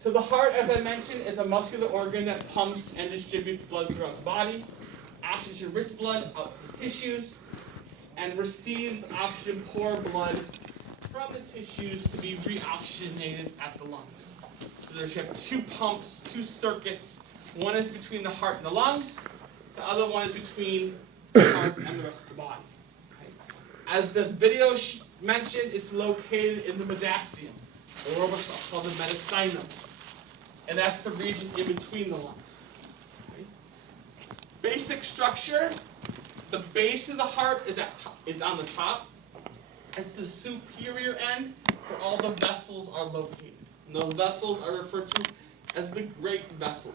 So the heart, as I mentioned, is a muscular organ that pumps and distributes blood throughout the body, oxygen-rich blood out to the tissues, and receives oxygen-poor blood from the tissues to be reoxygenated at the lungs. So you have two pumps, two circuits. One is between the heart and the lungs. The other one is between the heart and the rest of the body. Okay? As the video mentioned, it's located in the mediastinum, or what's called the mediastinum. And that's the region in between the lungs. Okay? Basic structure, the base of the heart is on the top. It's the superior end where all the vessels are located. And those vessels are referred to as the great vessels.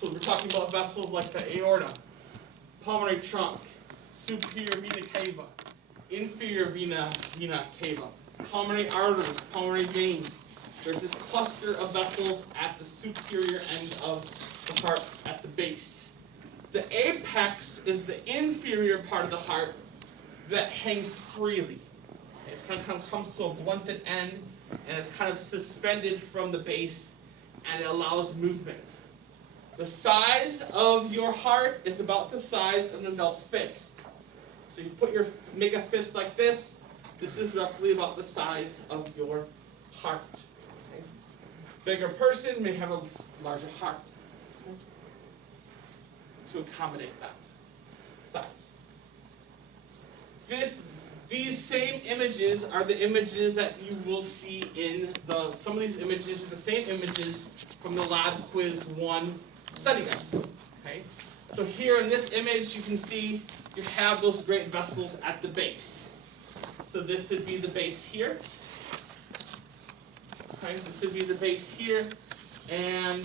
So we're talking about vessels like the aorta, pulmonary trunk, superior vena cava, inferior vena cava, pulmonary arteries, pulmonary veins. There's this cluster of vessels at the superior end of the heart at the base. The apex is the inferior part of the heart that hangs freely. It kind of comes to a blunted end, and it's kind of suspended from the base, and it allows movement. The size of your heart is about the size of an adult fist. So you make a fist like this. This is roughly about the size of your heart. Okay? Bigger person may have a larger heart, okay, to accommodate that size. These same images are the images that you will see in some of these images are the same images from the Lab Quiz 1 study guide. Okay? So here in this image, you can see you have those great vessels at the base. So this would be the base here. Okay, this would be the base here, and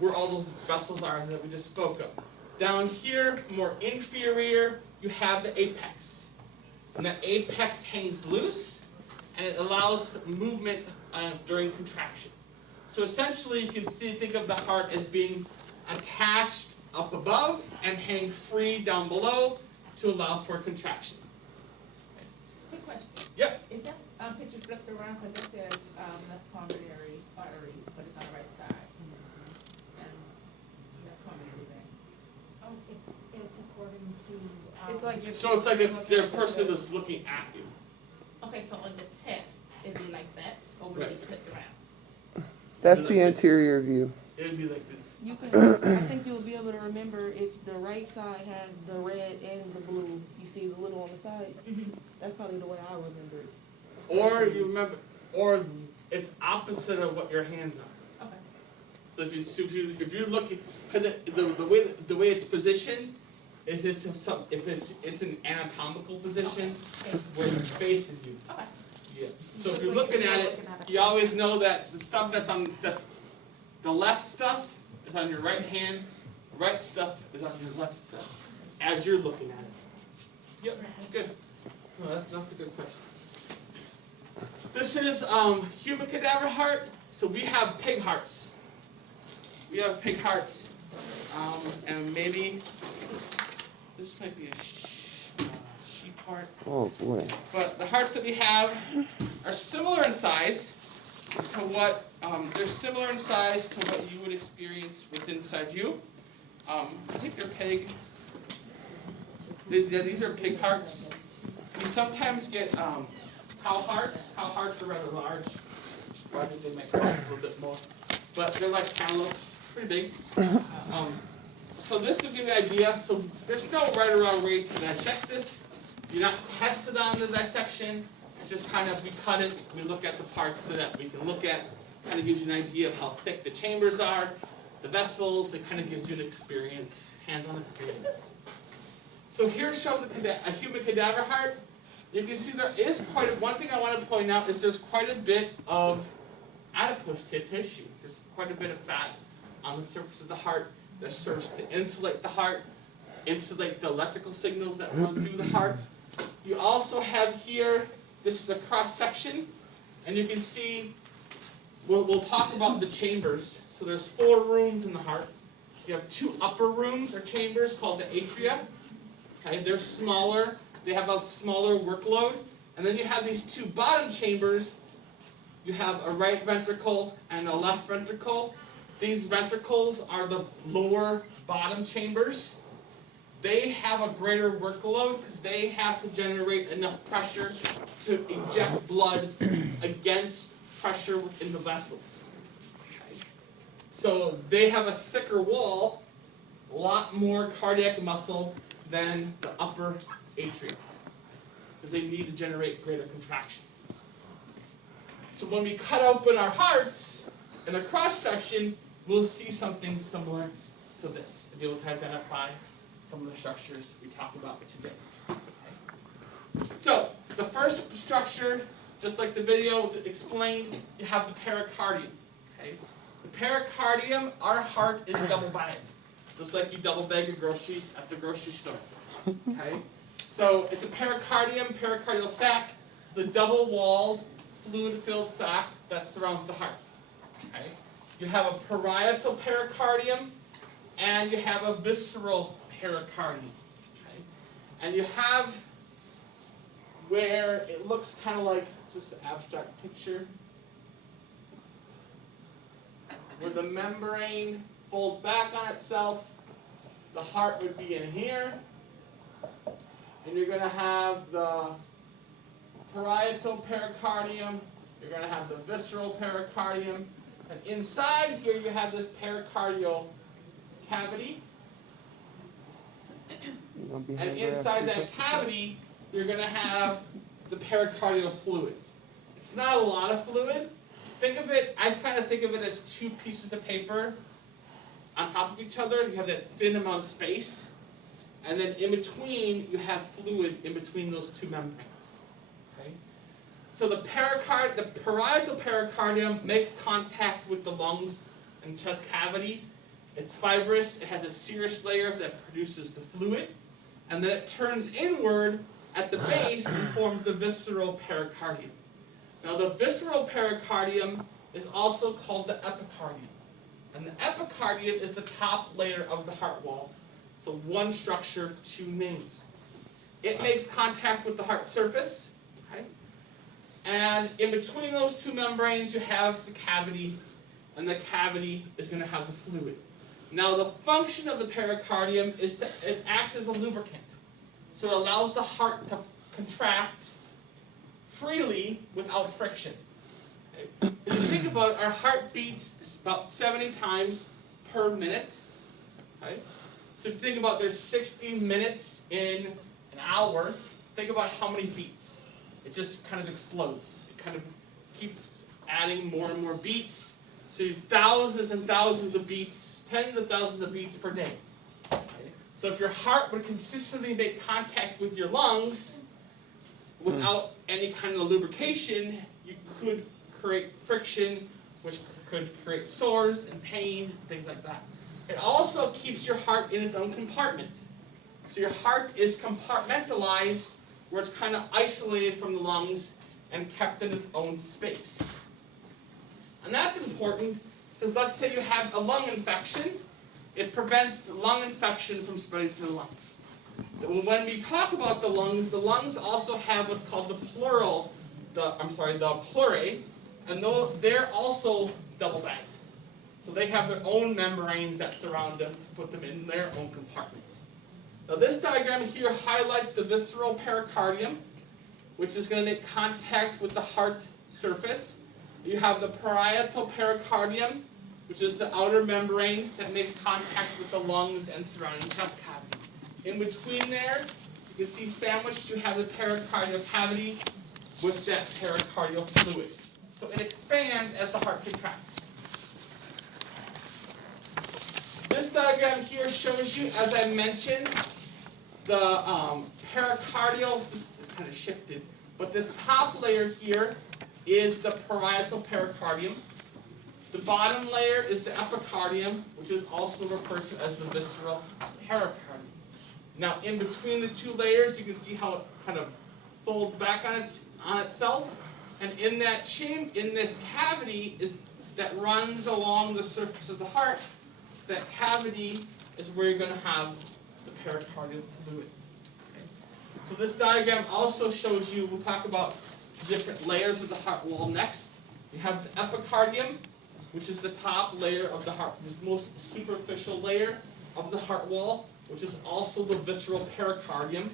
where all those vessels are that we just spoke of. Down here, more inferior, you have the apex. And that apex hangs loose, and it allows movement during contraction. So essentially, you can think of the heart as being attached up above and hang free down below to allow for contraction. Quick question. Yep. Is that picture flipped around? Because it says left pulmonary artery, but it's on the right side. And left pulmonary vein. Oh, it's according to. It's like So it's like if the person was looking at you. Okay, so on the test, it'd be like that, or would it be flipped around? That's the anterior view. It would be like this. You can, I think you'll be able to remember if the right side has the red and the blue. You see the little on the side. That's probably the way I remember it. Or you remember, or it's opposite of what your hands are. Okay. So if you're looking, because the way it's positioned is if it's an anatomical position where you're facing you. Okay. Yeah. So if you're looking at it, you always know that the stuff that's the left stuff is on your right hand, right stuff is on your left stuff, as you're looking at it. Yep, good. No, that's a good question. This is human cadaver heart. So we have pig hearts. We have pig hearts, and maybe this might be a sheep heart. Oh boy. But the hearts that we have are similar in size to what they're similar in size to what you would experience with inside you. I think they're pig. These are pig hearts. You sometimes get cow hearts. Cow hearts are rather large. Probably they might cost a little bit more, but they're like cantaloupes, pretty big. So this will give you an idea. So there's no right or wrong way to dissect this. You're not tested on the dissection. It's just kind of, we cut it, we look at the parts so that we can look at, kind of gives you an idea of how thick the chambers are, the vessels, it kind of gives you an experience, hands-on experience. So here shows a human cadaver heart. You can see there is one thing I want to point out is there's quite a bit of adipose tissue. There's quite a bit of fat on the surface of the heart that serves to insulate the heart, insulate the electrical signals that run through the heart. You also have here, this is a cross-section, and you can see, we'll talk about the chambers. So there's 4 rooms in the heart. You have 2 upper rooms or chambers called the atria. Okay, they're smaller, they have a smaller workload. And then you have these 2 bottom chambers you have a right ventricle and a left ventricle. These ventricles are the lower bottom chambers. They have a greater workload because they have to generate enough pressure to inject blood against pressure within the vessels. Okay. So they have a thicker wall, a lot more cardiac muscle than the upper atrium, because they need to generate greater contraction. So when we cut open our hearts in a cross section, we'll see something similar to this, and be able to identify some of the structures we talked about today. Okay. So the first structure, just like the video explained, you have the pericardium. Okay. The pericardium, our heart is double bagged, just like you double bag your groceries at the grocery store. Okay. So it's a pericardium, pericardial sac, the double-walled, fluid-filled sac that surrounds the heart. Okay. You have a parietal pericardium, and you have a visceral pericardium. Okay. And you have where it looks kind of like just an abstract picture, where the membrane folds back on itself. The heart would be in here, and you're going to have the parietal pericardium, you're going to have the visceral pericardium, and inside here you have this pericardial cavity, and inside that cavity you're going to have the pericardial fluid. It's not a lot of fluid. Think of it, I kind of think of it as two pieces of paper on top of each other. You have that thin amount of space, and then in between you have fluid in between those two membranes. Okay? So the parietal pericardium makes contact with the lungs and chest cavity. It's fibrous, it has a serous layer that produces the fluid, and then it turns inward at the base and forms the visceral pericardium. Now the visceral pericardium is also called the epicardium. And the epicardium is the top layer of the heart wall. So one structure, two names. It makes contact with the heart surface. Okay? And in between those two membranes you have the cavity, and the cavity is going to have the fluid. Now the function of the pericardium is that it acts as a lubricant. So it allows the heart to contract freely without friction. Okay? If you think about it, our heart beats about 70 times per minute. Okay? So if you think about there's 60 minutes in an hour, think about how many beats. It just kind of explodes. It kind of keeps adding more and more beats. So you have thousands and thousands of beats, tens of thousands of beats per day. Okay? So if your heart would consistently make contact with your lungs without any kind of lubrication, you could create friction, which could create sores and pain, things like that. It also keeps your heart in its own compartment. So your heart is compartmentalized, where it's kind of isolated from the lungs and kept in its own space. And that's important, because let's say you have a lung infection, it prevents the lung infection from spreading to the lungs. When we talk about the lungs also have what's called the pleurae, and they're also double bagged. So they have their own membranes that surround them to put them in their own compartment. Now this diagram here highlights the visceral pericardium, which is going to make contact with the heart surface. You have the parietal pericardium, which is the outer membrane that makes contact with the lungs and surrounding chest cavity. In between there, you can see sandwiched, you have the pericardial cavity with that pericardial fluid. So it expands as the heart contracts. This diagram here shows you, as I mentioned, the pericardial, this is kind of shifted, but this top layer here is the parietal pericardium. The bottom layer is the epicardium, which is also referred to as the visceral pericardium. Now, in between the two layers, you can see how it kind of folds back on itself, and in this cavity that runs along the surface of the heart, that cavity is where you're going to have the pericardial fluid. Okay? So this diagram also shows you, we'll talk about different layers of the heart wall next, You have the epicardium, which is the top layer of the heart, the most superficial layer of the heart wall, which is also the visceral pericardium.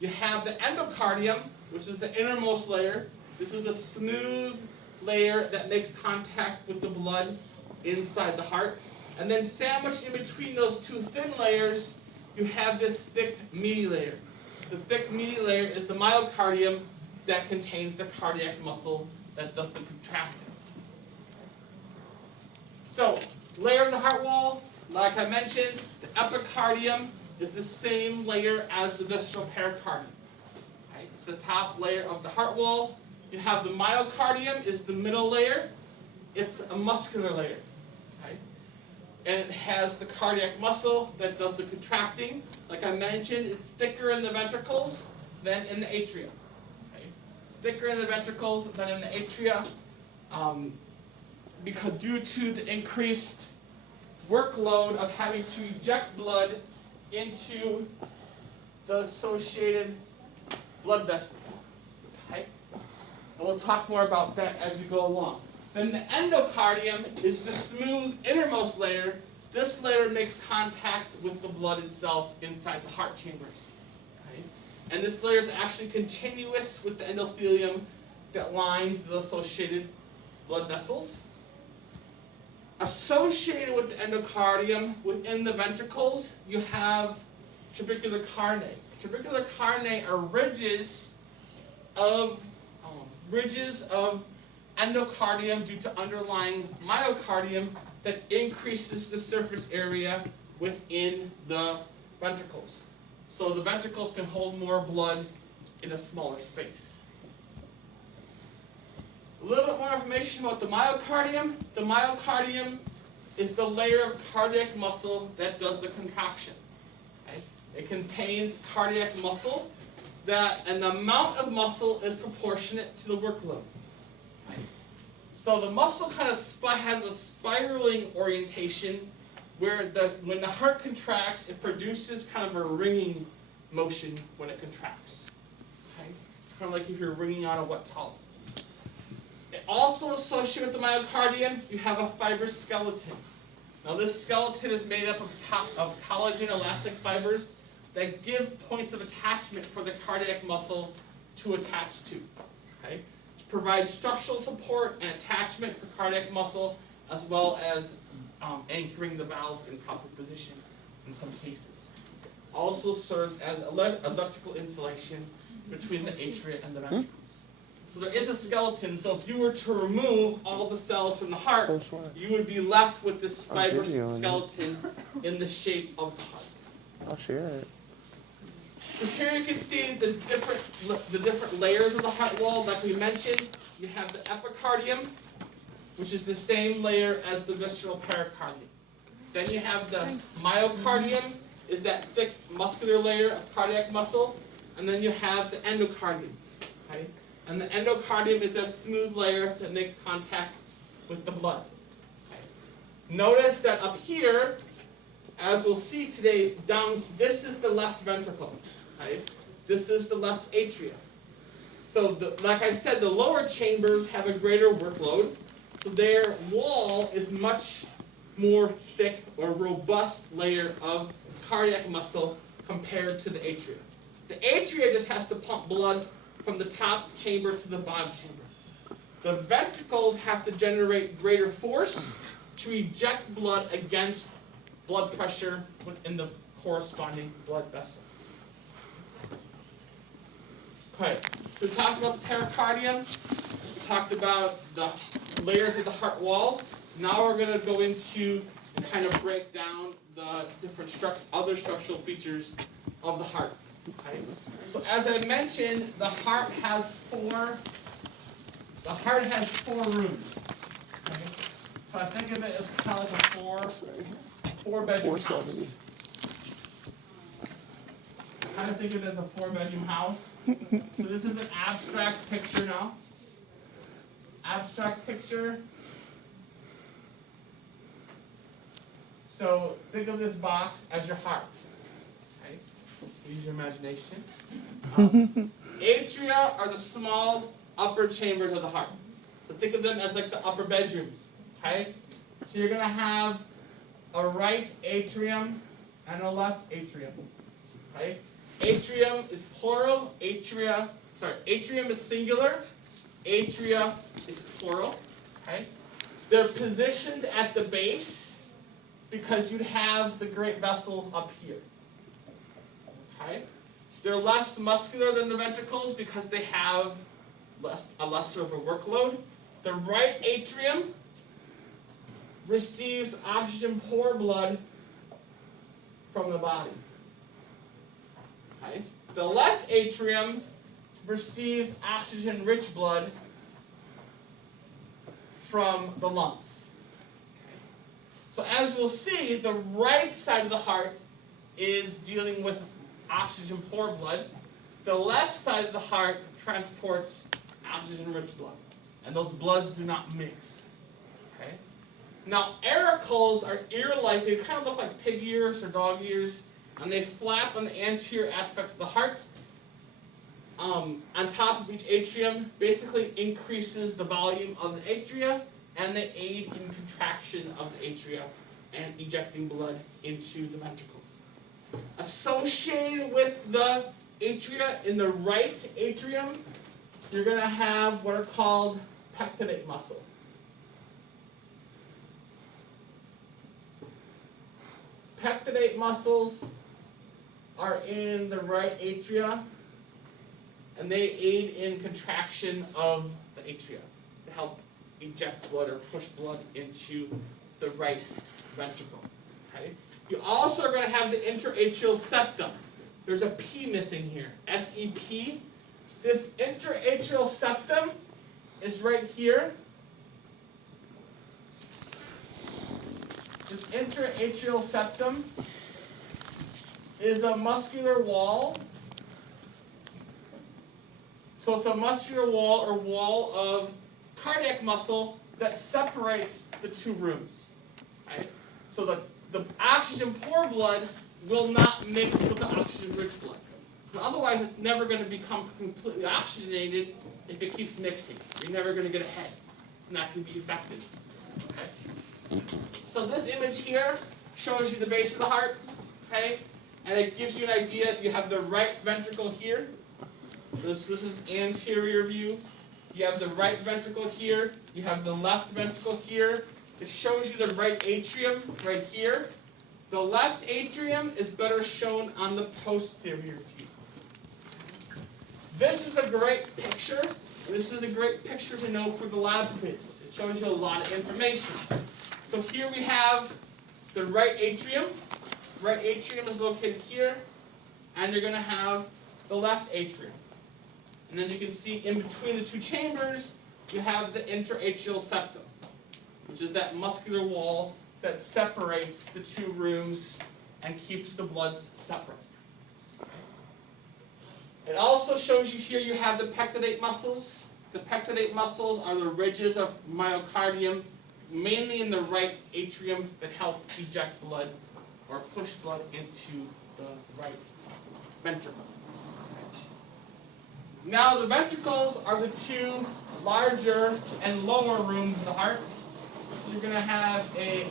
You have the endocardium, which is the innermost layer. This is a smooth layer that makes contact with the blood inside the heart. And then sandwiched in between those two thin layers, you have this thick meaty layer. The thick meaty layer is the myocardium that contains the cardiac muscle that does the contracting. So, layer of the heart wall, like I mentioned, the epicardium is the same layer as the visceral pericardium. Okay? It's the top layer of the heart wall. You have the myocardium is the middle layer. It's a muscular layer. Okay? And it has the cardiac muscle that does the contracting. Like I mentioned, it's thicker in the ventricles than in the atria. Okay? It's thicker in the ventricles than in the atria because due to the increased workload of having to eject blood into the associated blood vessels. Okay? And we'll talk more about that as we go along. Then the endocardium is the smooth innermost layer. This layer makes contact with the blood itself inside the heart chambers. Okay? And this layer is actually continuous with the endothelium that lines the associated blood vessels. Associated with the endocardium, within the ventricles, you have trabecular carnae. Trabecular carnae are ridges of endocardium due to underlying myocardium that increases the surface area within the ventricles. So the ventricles can hold more blood in a smaller space. A little bit more information about the myocardium. The myocardium is the layer of cardiac muscle that does the contraction. Okay? It contains cardiac muscle, and the amount of muscle is proportionate to the workload. Okay? So the muscle kind of has a spiraling orientation where when the heart contracts, it produces kind of a ringing motion when it contracts. Okay? Kind of like if you're wringing on a wet towel. Also associated with the myocardium, you have a fibrous skeleton. Now this skeleton is made up of collagen elastic fibers that give points of attachment for the cardiac muscle to attach to. Okay? To provide structural support and attachment for cardiac muscle, as well as anchoring the valves in proper position in some cases. Also serves as electrical insulation between the atria and the ventricles. So there is a skeleton, so if you were to remove all the cells from the heart, you would be left with this fibrous skeleton in the shape of the heart. I'll share it. So here you can see the different layers of the heart wall. Like we mentioned, you have the epicardium, which is the same layer as the visceral pericardium. Then you have the myocardium, is that thick muscular layer of cardiac muscle, and then you have the endocardium. Okay? And the endocardium is that smooth layer that makes contact with the blood. Okay. Notice that up here, as we'll see today, this is the left ventricle. Okay. This is the left atria. So, like I said, the lower chambers have a greater workload, so their wall is much more thick or robust layer of cardiac muscle compared to the atria. The atria just has to pump blood from the top chamber to the bottom chamber. The ventricles have to generate greater force to eject blood against blood pressure within the corresponding blood vessel. Okay, so we talked about the pericardium, we talked about the layers of the heart wall. Now we're going to go into and kind of break down the different other structural features of the heart. Okay. So as I mentioned, the heart has four rooms. Okay. So I think of it as kind of like a four-bedroom house. 470. Kind of think of it as a 4-bedroom house. So this is an abstract picture now. Abstract picture. So think of this box as your heart. Okay? Use your imagination. Atria are the small upper chambers of the heart. So think of them as like the upper bedrooms, okay? So you're gonna have a right atrium and a left atrium, okay? Atrium is plural, atrium is singular, atria is plural, okay? They're positioned at the base because you'd have the great vessels up here, okay? They're less muscular than the ventricles because they have a lesser of a workload. The right atrium receives oxygen-poor blood from the body. Okay? The left atrium receives oxygen-rich blood from the lungs. Okay? So as we'll see, the right side of the heart is dealing with oxygen-poor blood. The left side of the heart transports oxygen-rich blood. And those bloods do not mix. Okay? Now, auricles are ear-like. They kind of look like pig ears or dog ears. And they flap on the anterior aspect of the heart. On top of each atrium, basically increases the volume of the atria, and they aid in contraction of the atria and ejecting blood into the ventricles. Associated with the atria in the right atrium, you're going to have what are called pectinate muscle. Pectinate muscles are in the right atria, and they aid in contraction of the atria to help eject blood or push blood into the right ventricle. Okay? You also are going to have the interatrial septum. There's a P missing here, S-E-P. This interatrial septum is right here. This interatrial septum is a muscular wall. So it's a muscular wall or wall of cardiac muscle that separates the two rooms. Right? So the oxygen-poor blood will not mix with the oxygen-rich blood. Otherwise, it's never going to become completely oxygenated if it keeps mixing. You're never going to get ahead. It's not going to be effective. Okay? So this image here shows you the base of the heart, okay? And it gives you an idea. You have the right ventricle here. This is anterior view. You have the right ventricle here. You have the left ventricle here. It shows you the right atrium right here. The left atrium is better shown on the posterior view. This is a great picture. This is a great picture to know for the lab quiz. It shows you a lot of information. So here we have the right atrium. Right atrium is located here. And you're going to have the left atrium. And then you can see in between the two chambers, you have the interatrial septum, which is that muscular wall that separates the two rooms and keeps the bloods separate. It also shows you here you have the pectinate muscles. The pectinate muscles are the ridges of myocardium, mainly in the right atrium, that help eject blood or push blood into the right ventricle. Now the ventricles are the two larger and lower rooms of the heart. You're going to have a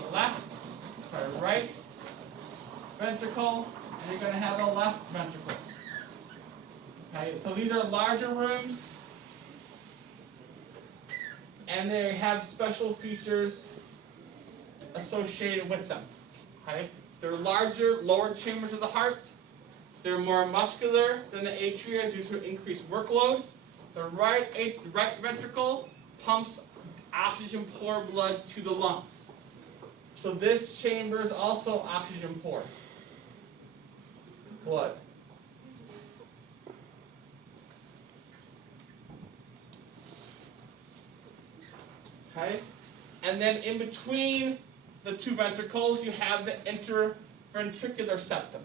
right ventricle, and you're going to have a left ventricle. Okay, so these are larger rooms, and they have special features associated with them. Okay, they're larger, lower chambers of the heart. They're more muscular than the atria due to increased workload. The right ventricle pumps oxygen-poor blood to the lungs. So this chamber is also oxygen-poor blood. Okay? And then in between the two ventricles, you have the interventricular septum.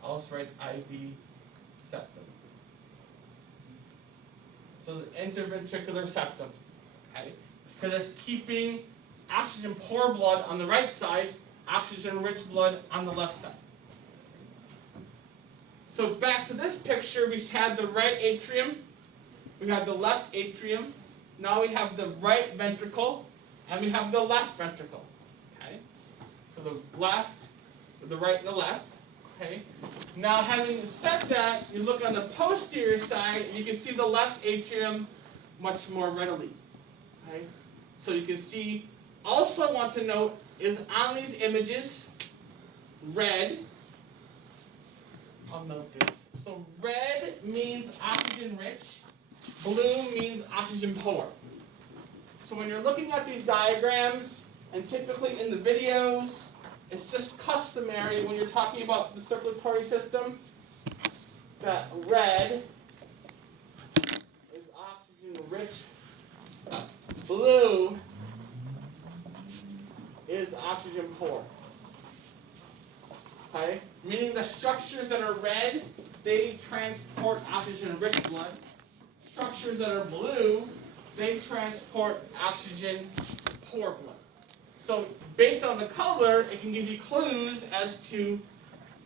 Also write IV septum. So the interventricular septum, okay? Because it's keeping oxygen-poor blood on the right side, oxygen-rich blood on the left side. So back to this picture, we had the right atrium, we have the left atrium, now we have the right ventricle, and we have the left ventricle. Okay? So the left, the right and the left. Okay? Now having said that, you look on the posterior side, and you can see the left atrium much more readily. Okay? So you can see, also want to note, is on these images, red, I'll note this. So red means oxygen rich, blue means oxygen poor. So when you're looking at these diagrams, and typically in the videos, it's just customary when you're talking about the circulatory system, that red is oxygen rich, blue is oxygen poor. Okay? Meaning the structures that are red, they transport oxygen-rich blood. Structures that are blue, they transport oxygen-poor blood. So based on the color, it can give you clues as to,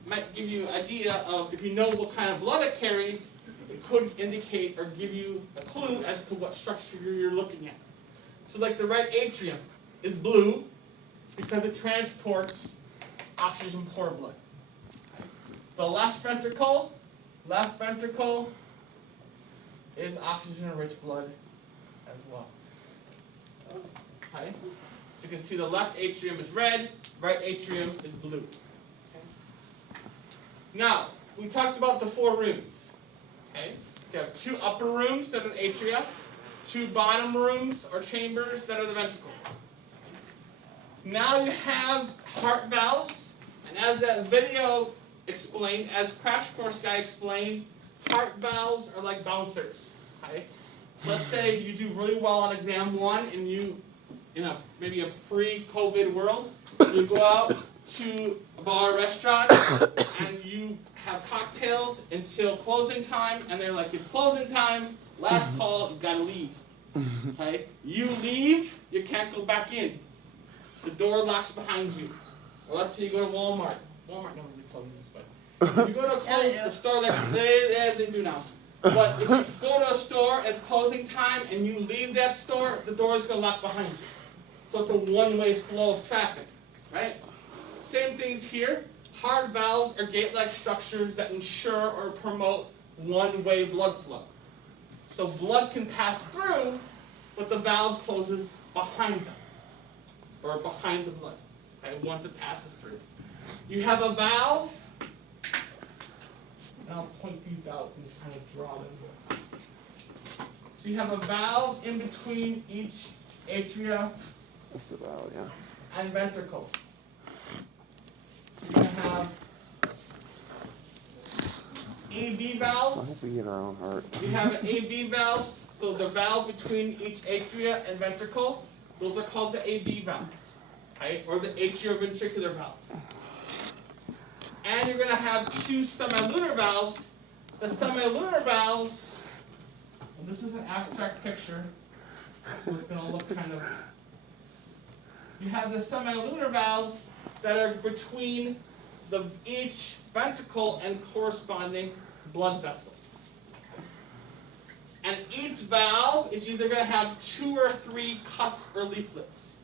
might give you an idea of, if you know what kind of blood it carries, it could indicate or give you a clue as to what structure you're looking at. So like the right atrium is blue because it transports oxygen-poor blood. The left ventricle is oxygen-rich blood as well. Okay? So you can see the left atrium is red, right atrium is blue. Okay? Now, we talked about the 4 rooms. Okay? So you have 2 upper rooms that are the atria, 2 bottom rooms or chambers that are the ventricles. Now you have heart valves, and as that video explained, as Crash Course Guy explained, heart valves are like bouncers. Okay? So let's say you do really well on exam 1 and you, in maybe a pre-COVID world, you go out to a bar or restaurant and you have cocktails until closing time, and they're like, it's closing time, last call, you gotta leave. Okay? You leave, you can't go back in. The door locks behind you. Or let's say you go to Walmart. Walmart never really closes, but if you go to a store, they do now. But if you go to a store, it's closing time, and you leave that store, the door is going to lock behind you. So it's a one-way flow of traffic, right? Same things here. Heart valves are gate-like structures that ensure or promote one-way blood flow. So blood can pass through, but the valve closes behind them, or behind the blood, okay, once it passes through. You have a valve, and I'll point these out and just kind of draw them. So you have a valve in between each atria That's the valve, yeah. and ventricle. So you're going to have AV I valves. hope we get our own heart. You have AV valves, so the valve between each atria and ventricle, those are called the AV valves, right? Or the atrioventricular valves. And you're going to have 2 semilunar valves. The semilunar valves, well, this is an abstract picture, so it's going to look kind of. You have the semilunar valves that are between each ventricle and corresponding blood vessel. And each valve is either going to have 2 or 3 cusps or leaflets.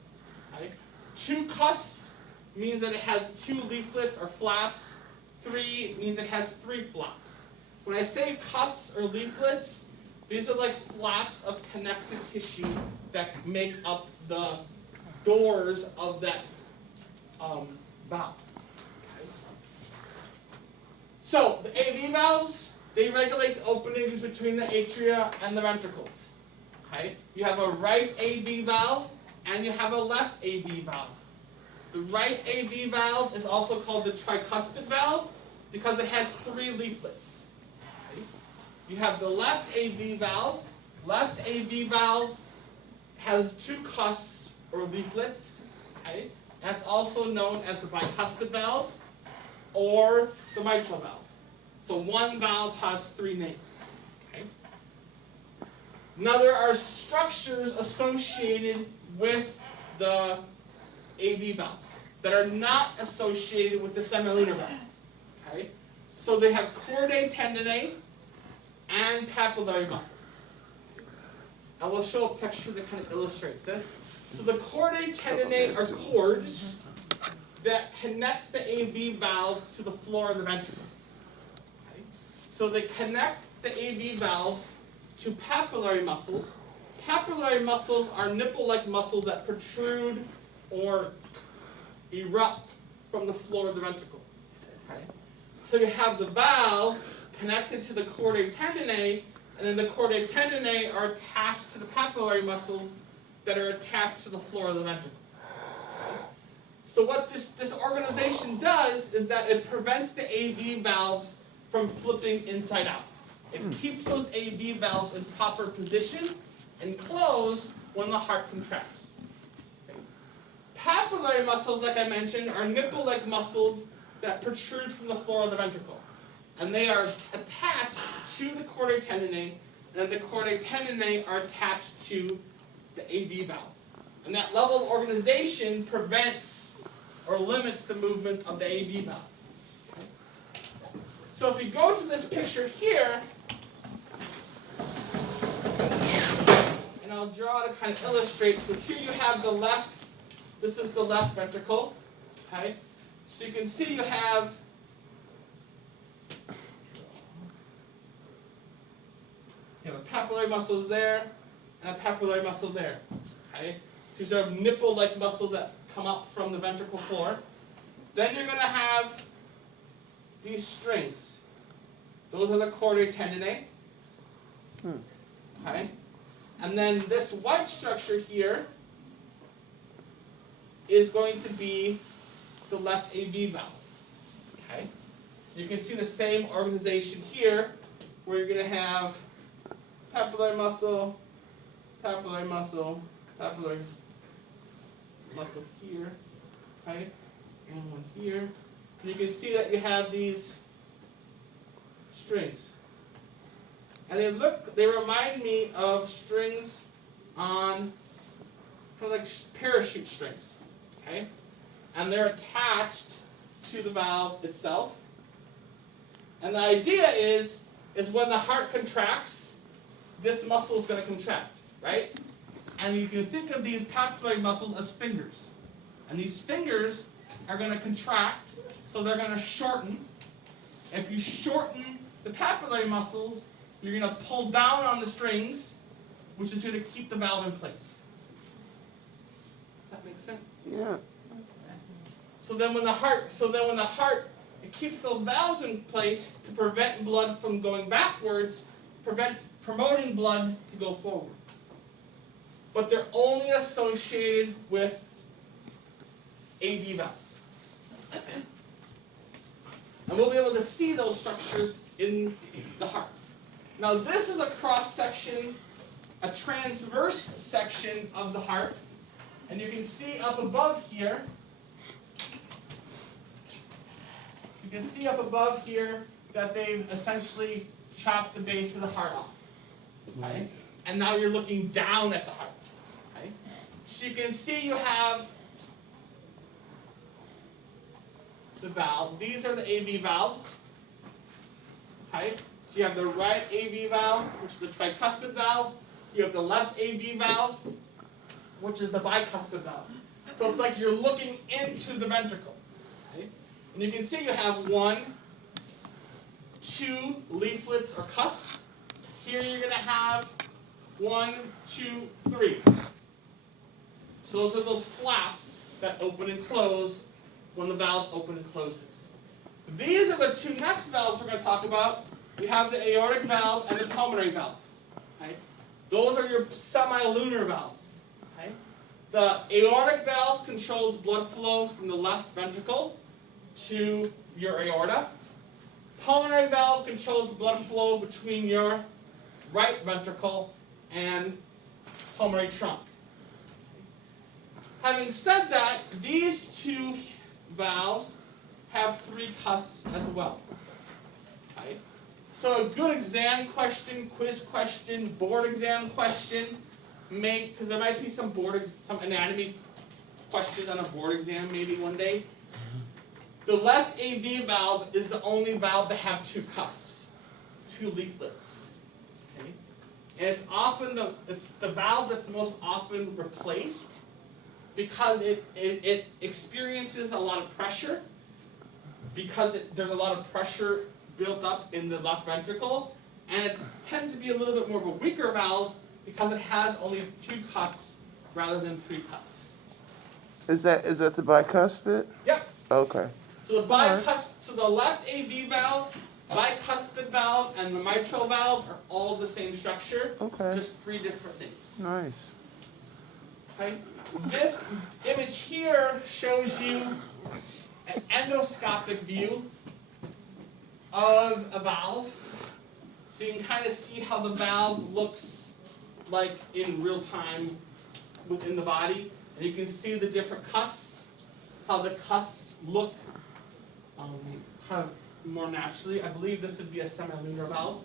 Okay? 2 cusps means that it has 2 leaflets or flaps. 3 means it has 3 flaps. When I say cusps or leaflets, these are like flaps of connective tissue that make up the doors of that valve. Okay? So the AV valves, they regulate the openings between the atria and the ventricles. Okay? You have a right AV valve and you have a left AV valve. The right AV valve is also called the tricuspid valve because it has 3 leaflets. Okay? You have the left AV valve. Left AV valve has 2 cusps or leaflets. Okay? That's also known as the bicuspid valve or the mitral valve. So one valve has 3 names. Okay? Now there are structures associated with the AV valves that are not associated with the semilunar valves. Okay? So they have chordae tendineae and papillary muscles. I will show a picture that kind of illustrates this. So the chordae tendineae are cords that connect the AV valve to the floor of the ventricle. Okay? So they connect the AV valves to papillary muscles. Papillary muscles are nipple-like muscles that protrude or erupt from the floor of the ventricle. Okay? So you have the valve connected to the chordae tendineae, and then the chordae tendineae are attached to the papillary muscles that are attached to the floor of the ventricle. So what this organization does is that it prevents the AV valves from flipping inside out. It keeps those AV valves in proper position and closed when the heart contracts. Okay. Papillary muscles, like I mentioned, are nipple-like muscles that protrude from the floor of the ventricle. And they are attached to the chordae tendineae, and the chordae tendineae are attached to the AV valve. And that level of organization prevents or limits the movement of the AV valve. Okay. So if you go to this picture here, and I'll draw to kind of illustrate. So here you have the left, this is the left ventricle. Okay. So you can see you have a papillary muscle there and a papillary muscle there. Okay. So these are nipple-like muscles that come up from the ventricle floor. Then you're going to have these strings. Those are the chordae tendineae. Okay. And then this white structure here is going to be the left AV valve. Okay. You can see the same organization here, where you're going to have papillary muscle, papillary muscle, papillary muscle here, okay, and one here. And you can see that you have these strings. And they remind me of strings on kind of like parachute strings, okay? And they're attached to the valve itself. And the idea is when the heart contracts, this muscle is going to contract, right? And you can think of these papillary muscles as fingers. And these fingers are going to contract, so they're going to shorten. If you shorten the papillary muscles, you're going to pull down on the strings, which is going to keep the valve in place. Does that make sense? Yeah. So then when the heart, it keeps those valves in place to prevent blood from going backwards, promoting blood to go forwards. But they're only associated with AV valves. And we'll be able to see those structures in the hearts. Now this is a cross-section, a transverse section of the heart. And you can see up above here, that they've essentially chopped the base of the heart off. Okay? And now you're looking down at the heart. Okay? So you can see you have the valve. These are the AV valves. Okay? So you have the right AV valve, which is the tricuspid valve. You have the left AV valve, which is the bicuspid valve. So it's like you're looking into the ventricle. Okay? And you can see you have 1, 2 leaflets or cusps. Here you're going to have 1, 2, 3. So those are those flaps that open and close when the valve opens and closes. These are the 2 next valves we're going to talk about. We have the aortic valve and the pulmonary valve. Okay? Those are your semilunar valves. Okay? The aortic valve controls blood flow from the left ventricle to your aorta. Pulmonary valve controls blood flow between your right ventricle and pulmonary trunk. Having said that, these 2 valves have 3 cusps as well. Okay? So a good exam question, quiz question, board exam question, because there might be some anatomy questions on a board exam maybe one day. The left AV valve is the only valve to have 2 cusps, 2 leaflets. Okay? And it's the valve that's most often replaced because it experiences a lot of pressure, because there's a lot of pressure built up in the left ventricle, and it tends to be a little bit more of a weaker valve because it has only 2 cusps rather than 3 cusps. Is that the bicuspid? Yep. Okay. So the so the left AV valve, bicuspid valve, and the mitral valve are all the same structure, Okay. just 3 different names. Nice. Okay. This image here shows you an endoscopic view of a valve. So you can kind of see how the valve looks like in real time within the body. And you can see the different cusps, how the cusps look kind of more naturally. I believe this would be a semilunar valve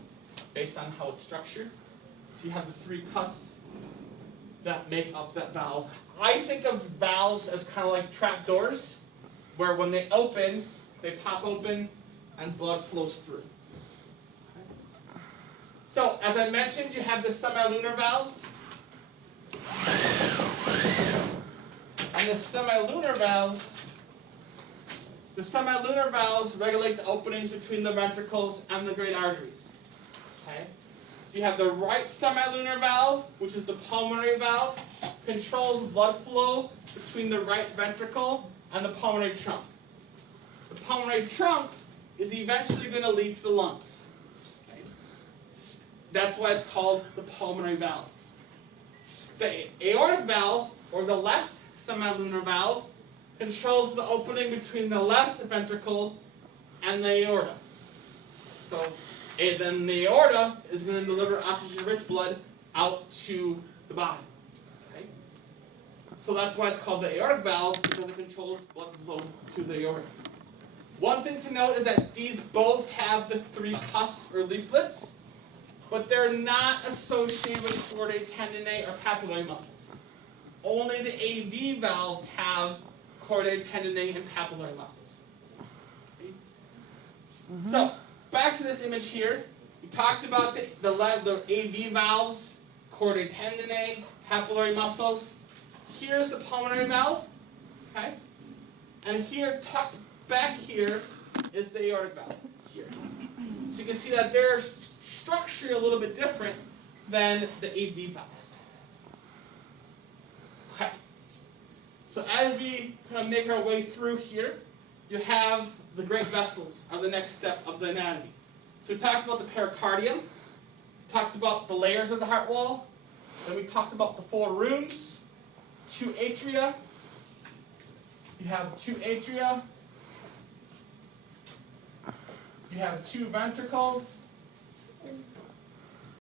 based on how it's structured. So you have the 3 cusps that make up that valve. I think of valves as kind of like trap doors, where when they open, they pop open and blood flows through. Okay. So, as I mentioned, you have the semilunar valves. And the semilunar valves regulate the openings between the ventricles and the great arteries. Okay? So you have the right semilunar valve, which is the pulmonary valve, controls blood flow between the right ventricle and the pulmonary trunk. The pulmonary trunk is eventually going to lead to the lungs. Okay? That's why it's called the pulmonary valve. The aortic valve, or the left semilunar valve, controls the opening between the left ventricle and the aorta. So then the aorta is going to deliver oxygen-rich blood out to the body. Okay? So that's why it's called the aortic valve, because it controls blood flow to the aorta. One thing to note is that these both have the 3 cusps or leaflets, but they're not associated with chordae tendineae or papillary muscles. Only the AV valves have chordae tendineae and papillary muscles. Okay? So, back to this image here. We talked about the AV valves, chordae tendineae, papillary muscles. Here's the pulmonary valve, okay? And here, tucked back here, is the aortic valve, here. So you can see that they're structurally a little bit different than the AV valves. Okay. So as we kind of make our way through here, you have the great vessels are the next step of the anatomy. So we talked about the pericardium, talked about the layers of the heart wall, then we talked about the 4 rooms, 2 atria. You have 2 atria. You have 2 ventricles.